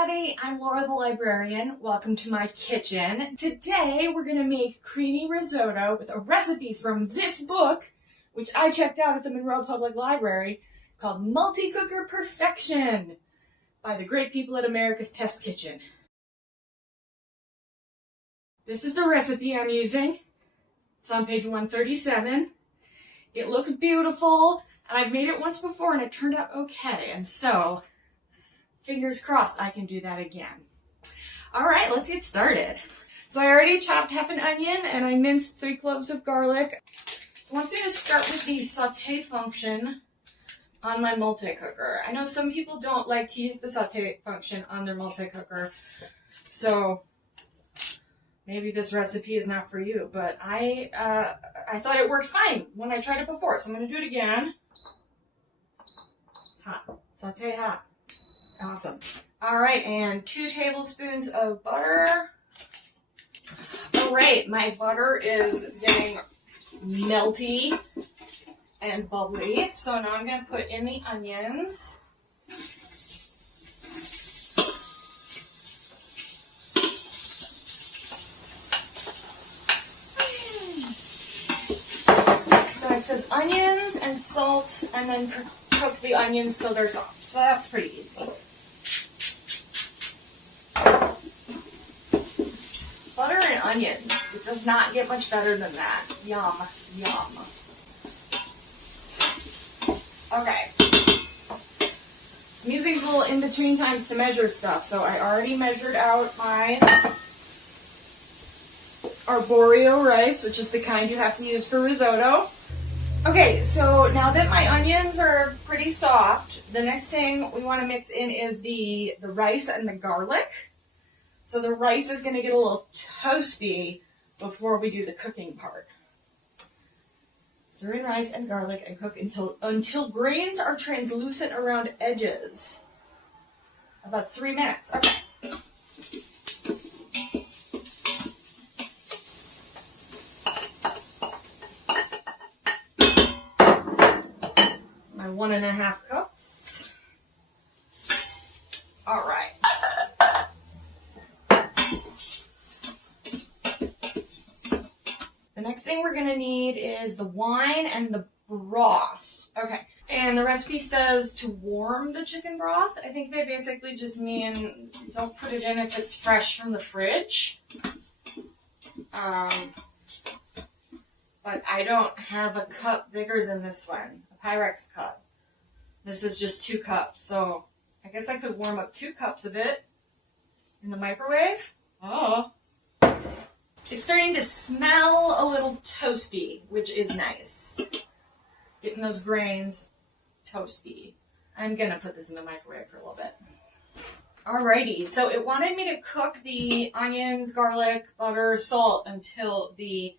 everybody, I'm Laura the librarian. Welcome to my kitchen. Today we're going to make creamy risotto with a recipe from this book, which I checked out at the Monroe Public Library, called Multi-Cooker Perfection by the great people at America's Test Kitchen. This is the recipe I'm using. It's on page 137. It looks beautiful, and I've made it once before and it turned out okay, and so fingers crossed I can do that again. All right, let's get started. So I already chopped half an onion and I minced 3 cloves of garlic. I want you to start with the saute function on my multi-cooker. I know some people don't like to use the saute function on their multi-cooker, so maybe this recipe is not for you, but I thought it worked fine when I tried it before, so I'm going to do it again. Hot. Saute hot. Awesome. All right, and 2 tablespoons of butter. All right, my butter is getting melty and bubbly, so now I'm going to put in the onions. So it says onions and salt, and then cook the onions till they're soft. So that's pretty easy. Butter and onions. It does not get much better than that. Yum, yum. Okay. I'm using little in-between times to measure stuff, so I already measured out my arborio rice, which is the kind you have to use for risotto. Okay, so now that my onions are pretty soft, the next thing we want to mix in is the rice and the garlic. So the rice is going to get a little toasty before we do the cooking part. Stir in rice and garlic and cook until grains are translucent around edges. About 3 minutes. Okay. My 1½ cups. All right. The next thing we're going to need is the wine and the broth. Okay, and the recipe says to warm the chicken broth. I think they basically just mean don't put it in if it's fresh from the fridge. But I don't have a cup bigger than this one, a Pyrex cup. This is just 2 cups, so I guess I could warm up 2 cups of it in the microwave. Oh. It's starting to smell a little toasty, which is nice. Getting those grains toasty. I'm going to put this in the microwave for a little bit. Alrighty, so it wanted me to cook the onions, garlic, butter, salt until the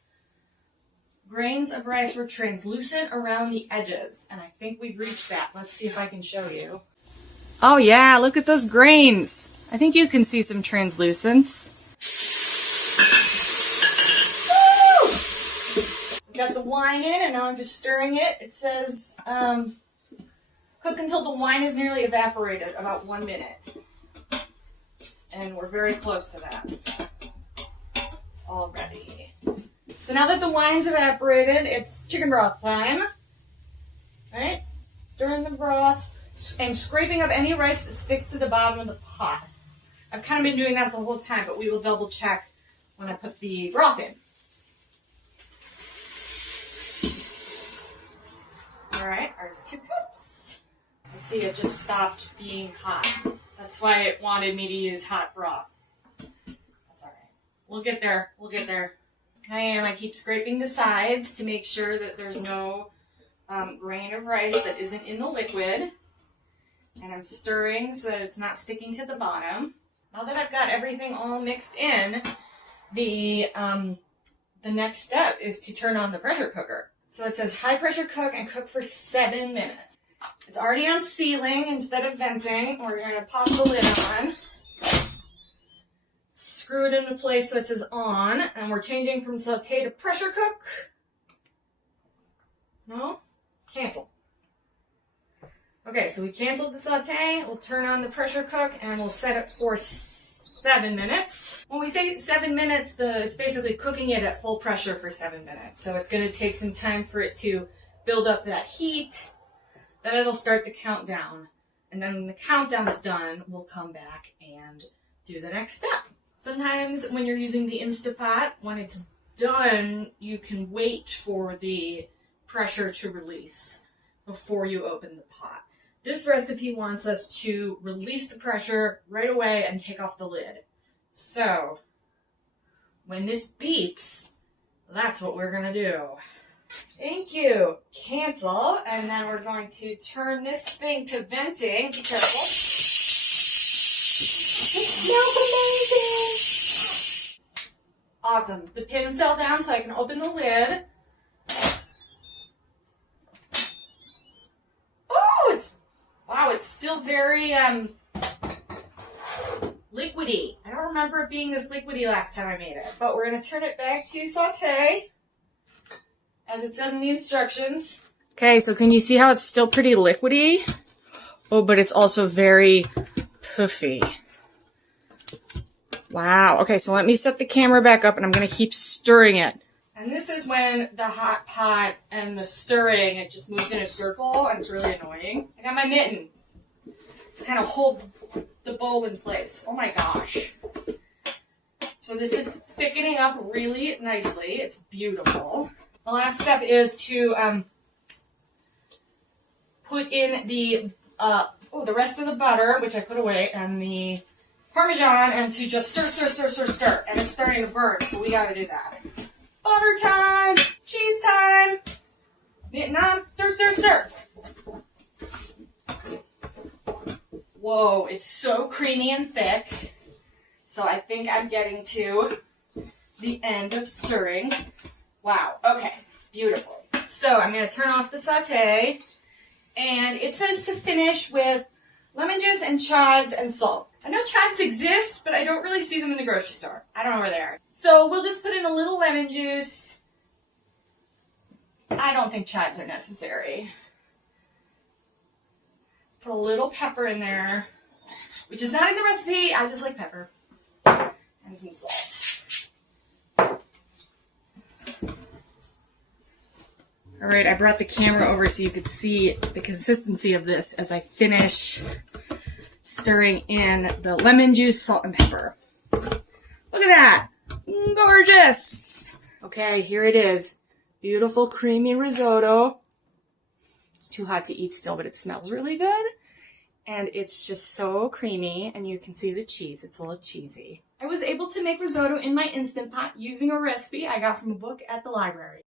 grains of rice were translucent around the edges. And I think we've reached that. Let's see if I can show you. Oh yeah, look at those grains. I think you can see some translucence. Got the wine in, and now I'm just stirring it. It says cook until the wine is nearly evaporated, about 1 minute. And we're very close to that already. So now that the wine's evaporated, it's chicken broth time. Right? Stirring the broth and scraping up any rice that sticks to the bottom of the pot. I've kind of been doing that the whole time, but we will double check when I put the broth in. Alright, there's 2 cups. I see it just stopped being hot. That's why it wanted me to use hot broth. That's alright. We'll get there. We'll get there. I keep scraping the sides to make sure that there's no grain of rice that isn't in the liquid. And I'm stirring so that it's not sticking to the bottom. Now that I've got everything all mixed in, the next step is to turn on the pressure cooker. So it says high pressure cook and cook for 7 minutes. It's already on sealing instead of venting. We're going to pop the lid on. Screw it into place so it says on. And we're changing from saute to pressure cook. No? Cancel. Okay, so we canceled the saute. We'll turn on the pressure cook and we'll set it for 7 minutes. When we say 7 minutes, it's basically cooking it at full pressure for 7 minutes. So it's going to take some time for it to build up that heat. Then it'll start the countdown. And then when the countdown is done, we'll come back and do the next step. Sometimes when you're using the Instapot, when it's done, you can wait for the pressure to release before you open the pot. This recipe wants us to release the pressure right away and take off the lid. So, when this beeps, that's what we're going to do. Thank you. Cancel. And then we're going to turn this thing to venting. Be careful. It smells amazing. Awesome. The pin fell down so I can open the lid. Oh, it's still very liquidy. I don't remember it being this liquidy last time I made it. But we're going to turn it back to saute, as it says in the instructions. Okay, so can you see how it's still pretty liquidy? Oh, but it's also very puffy. Wow. Okay, so let me set the camera back up and I'm going to keep stirring it. And this is when the hot pot and the stirring, it just moves in a circle and it's really annoying. I got my mitten to kind of hold the bowl in place. Oh my gosh. So this is thickening up really nicely. It's beautiful. The last step is to put in the rest of the butter, which I put away, and the Parmesan, and to just stir. And it's starting to burn, so we gotta do that. Butter time! Cheese time! Mitten on, stir. Whoa, it's so creamy and thick. So I think I'm getting to the end of stirring. Wow, okay, beautiful. So I'm going to turn off the saute, and it says to finish with lemon juice and chives and salt. I know chives exist, but I don't really see them in the grocery store. I don't know where they are. So we'll just put in a little lemon juice. I don't think chives are necessary. Put a little pepper in there, which is not in the recipe. I just like pepper. And some salt. Alright, I brought the camera over so you could see the consistency of this as I finish stirring in the lemon juice, salt, and pepper. Look at that! Gorgeous! Okay, here it is. Beautiful creamy risotto. It's too hot to eat still, but it smells really good. And it's just so creamy, and you can see the cheese. It's a little cheesy. I was able to make risotto in my Instant Pot using a recipe I got from a book at the library.